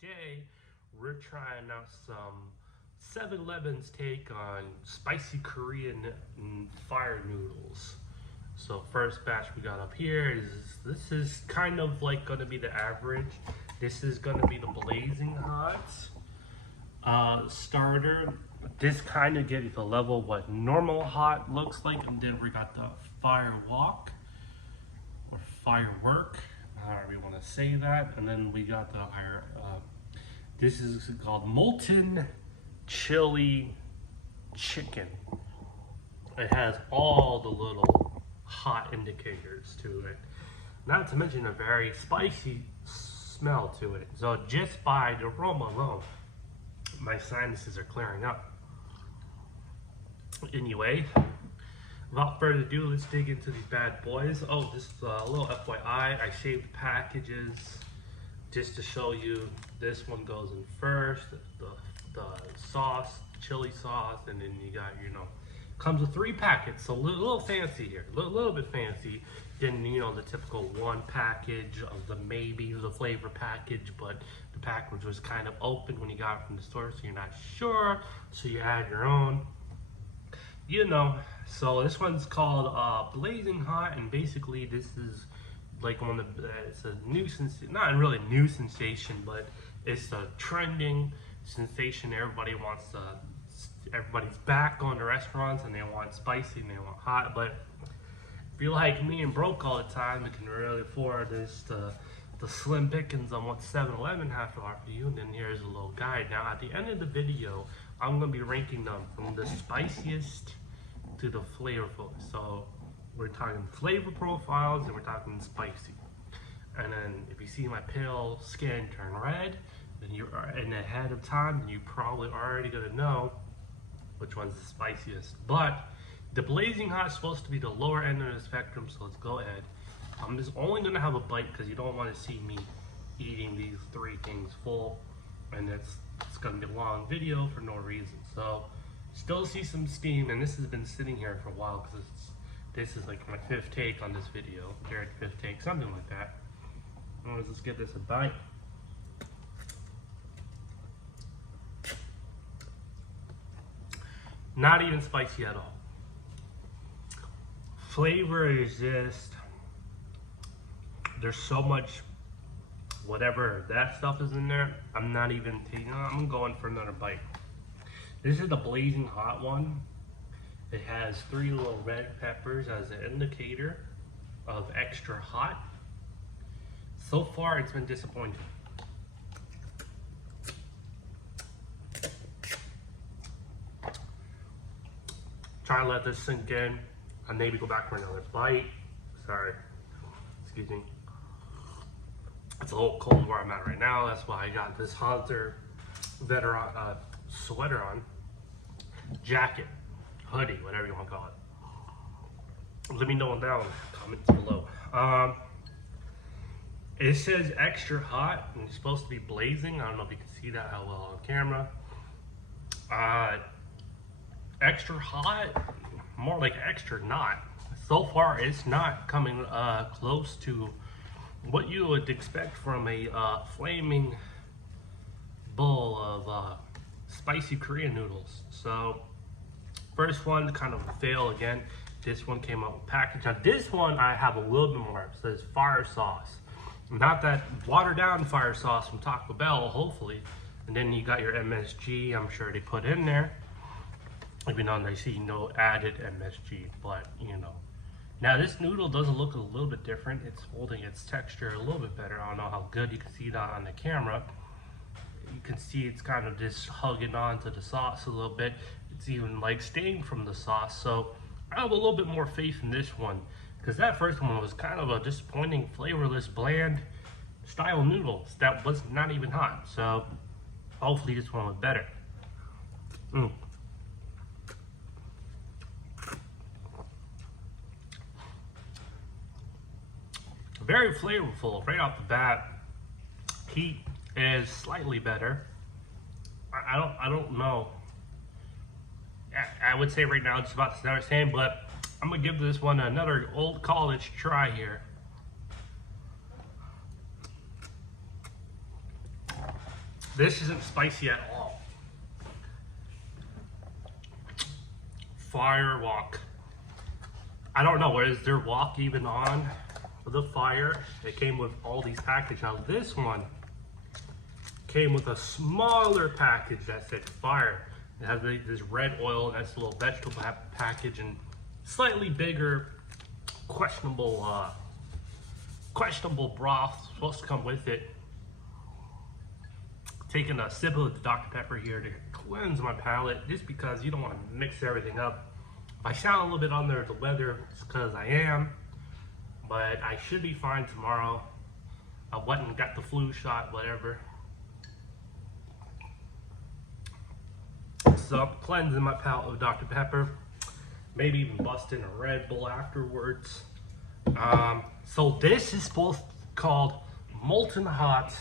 today we're trying out some 7-Eleven's take on spicy Korean fire noodles. So first batch we got up here is, this is kind of like gonna be the average. This is gonna be the blazing hot starter. This kind of gives the level what normal hot looks like, and then we got the fire walk or firework, however you want to say that, and then we got the higher. This is called molten chili chicken. It has all the little hot indicators to it, not to mention a very spicy smell to it. So just by the aroma alone, my sinuses are clearing up. Anyway, without further ado, let's dig into these bad boys. Oh, just a little FYI, I saved packages just to show you. This one goes in first, the sauce, chili sauce, and then you got, comes with 3 packets, so a little fancy here, a little bit fancy than, the typical one package of the flavor package, but the package was kind of open when you got it from the store, so you're not sure, so you add your own. So this one's called Blazing Hot, and basically this is like one of the, it's a new sensation, not really a new sensation, but it's a trending sensation. Everybody's back on the restaurants and they want spicy and they want hot, but if you're like me and broke all the time, you can really afford this, the slim pickings on what 7-Eleven have to offer you, and then here's a little guide. Now at the end of the video, I'm going to be ranking them from the spiciest to the flavorful. So we're talking flavor profiles and we're talking spicy. And then if you see my pale skin turn red, then you're in ahead of time, then you probably already gonna know which one's the spiciest. But the blazing hot is supposed to be the lower end of the spectrum, so let's go ahead. I'm just only gonna have a bite because you don't want to see me eating these 3 things full, and it's gonna be a long video for no reason. So still see some steam, and this has been sitting here for a while because this is like my 5th take on this video, third, 5th take, something like that. Let's just give this a bite. Not even spicy at all. Flavor is just, there's so much whatever that stuff is in there. I'm not even taking, I'm going for another bite. This is the blazing hot one. It has 3 little red peppers as an indicator of extra hot. So far, it's been disappointing. Try to let this sink in and maybe go back for another bite. Sorry, excuse me. It's a little cold where I'm at right now. That's why I got this Hunter veteran sweater on, jacket, hoodie, whatever you want to call it. Let me know down in the comments below. It says extra hot, and it's supposed to be blazing. I don't know if you can see that how well on camera. Extra hot, more like extra not. So far, it's not coming close to what you would expect from a flaming bowl of spicy Korean noodles. So first one kind of fail again. This one came out with package. Now this one I have a little bit more. It says fire sauce, not that watered down fire sauce from Taco Bell, hopefully. And then you got your MSG. I'm sure they put in there, even though I see no added MSG, but Now this noodle does look a little bit different. It's holding its texture a little bit better. I don't know how good you can see that on the camera. You can see it's kind of just hugging on to the sauce a little bit. It's even like staying from the sauce. So I have a little bit more faith in this one, because that first one was kind of a disappointing, flavorless, bland style noodles that was not even hot. So hopefully this one was better. Very flavorful right off the bat. Heat is slightly better. I don't know. I would say right now it's about the same, but I'm gonna give this one another old college try here. This isn't spicy at all. Fire wok. I don't know, is there wok even on the fire? It came with all these packages. Now this one came with a smaller package that said fire. It has this red oil, that's a little vegetable package, and slightly bigger, questionable broth supposed to come with it. Taking a sip of the Dr. Pepper here to cleanse my palate, just because you don't want to mix everything up. If I sound a little bit under the weather, it's because I am, but I should be fine tomorrow. I went and got the flu shot, whatever. So I'm cleansing my palate with Dr. Pepper, maybe even busting a Red Bull afterwards. So this is supposed to be called molten hot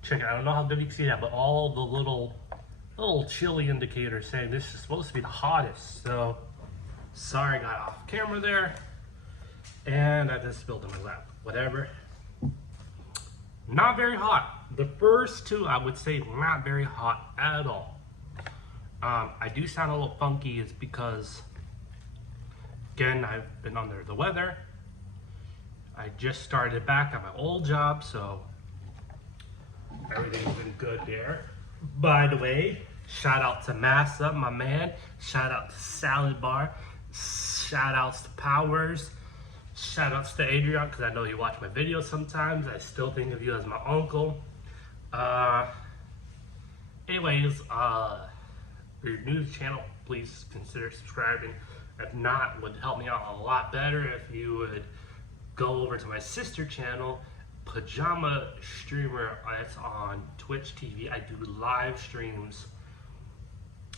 chicken. I don't know how good you can see that, but all the little chili indicators saying this is supposed to be the hottest. So sorry I got off camera there, and I just spilled in my lap. Whatever. Not very hot. The first two I would say not very hot at all. I do sound a little funky is because, again, I've been under the weather. I just started back at my old job, so everything's been good there. By the way, shout out to Massa, my man. Shout out to Salad Bar. Shout outs to Powers. Shout outs to Adrian, because I know you watch my videos sometimes. I still think of you as my uncle. Anyways, if you're new to the channel, please consider subscribing. If not, it would help me out a lot better if you would go over to my sister channel, Pajama Streamer. That's on Twitch TV. I do live streams.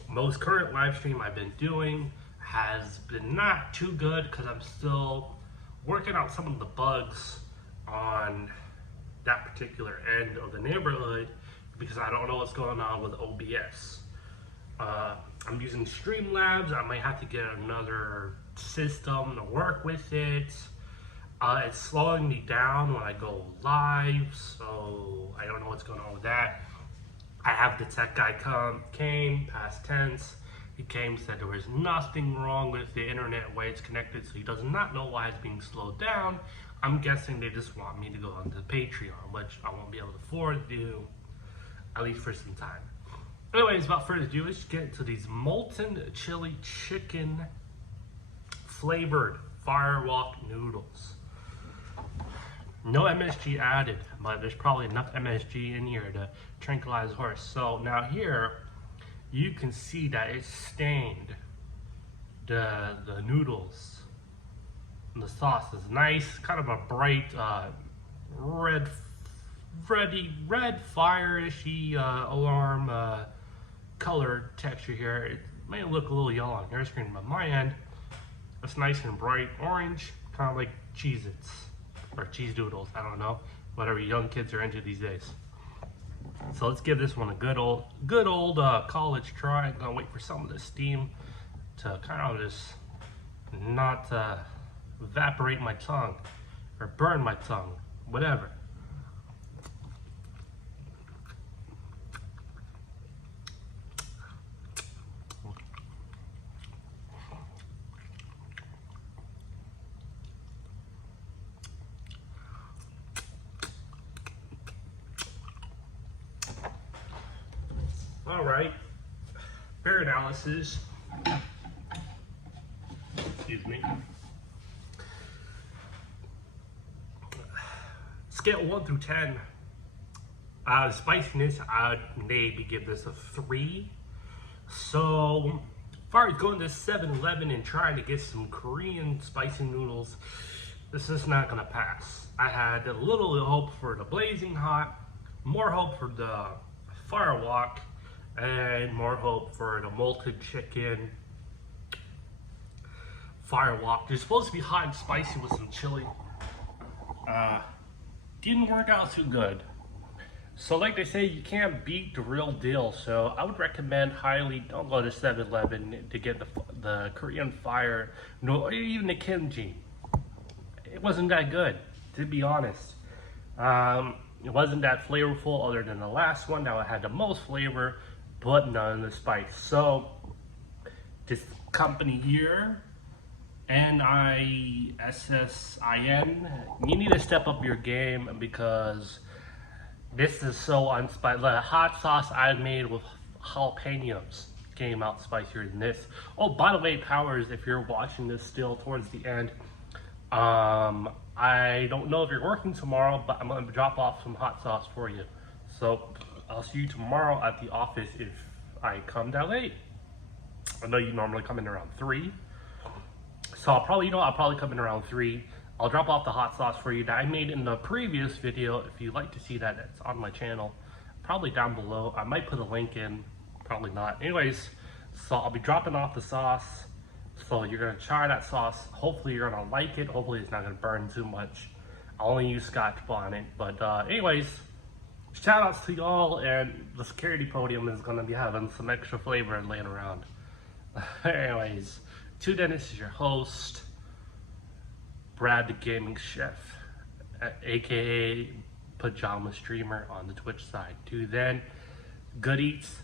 Most current live stream I've been doing has been not too good because I'm still working out some of the bugs on that particular end of the neighborhood because I don't know what's going on with OBS. I'm using Streamlabs. I might have to get another system to work with it. It's slowing me down when I go live, so I don't know what's going on with that. I have the tech guy came, past tense. He came, said there was nothing wrong with the internet way it's connected, so he does not know why it's being slowed down. I'm guessing they just want me to go onto Patreon, which I won't be able to afford to do, at least for some time. Anyways, without further ado, let's get into these molten chili chicken flavored fire wok noodles. No MSG added, but there's probably enough MSG in here to tranquilize the horse. So now here, you can see that it's stained. The noodles and the sauce is nice, kind of a bright red fire-ishy alarm color texture here. It may look a little yellow on your screen, but my end, it's nice and bright orange, kind of like Cheez-Its or cheese doodles. I don't know, whatever young kids are into these days. So let's give this one a good old college try. I'm gonna wait for some of the steam to kind of just not evaporate my tongue or burn my tongue, whatever. All right, fair analysis. Excuse me. Scale 1 through 10. Spiciness, I'd maybe give this a 3. So, as far as going to 7-Eleven and trying to get some Korean spicy noodles, this is not gonna pass. I had a little hope for the blazing hot, more hope for the fire wok, and more hope for the molten chicken fire wok. They're supposed to be hot and spicy with some chili. Didn't work out too good. So like they say, you can't beat the real deal. So I would recommend highly, don't go to 7-Eleven to get the Korean fire, or even the kimchi. It wasn't that good, to be honest. It wasn't that flavorful other than the last one that had the most flavor, but none of the spice. So this company here, NISSIN, you need to step up your game because this is so unspiced. The hot sauce I made with jalapenos came out spicier than this. Oh, by the way, Powers, if you're watching this still towards the end, I don't know if you're working tomorrow, but I'm going to drop off some hot sauce for you. So I'll see you tomorrow at the office if I come that late. I know you normally come in around 3. So I'll probably come in around 3. I'll drop off the hot sauce for you that I made in the previous video. If you'd like to see that, it's on my channel. Probably down below. I might put a link in, probably not. Anyways, so I'll be dropping off the sauce. So you're gonna try that sauce. Hopefully you're gonna like it. Hopefully it's not gonna burn too much. I only use Scotch on it. But anyways, shout outs to y'all, and the security podium is gonna be having some extra flavor and laying around. Anyways, to Dennis is your host, Brad the Gaming Chef, aka Pajama Streamer on the Twitch side. To then, good eats.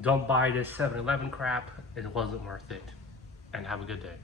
Don't buy this 7-Eleven crap. It wasn't worth it. And have a good day.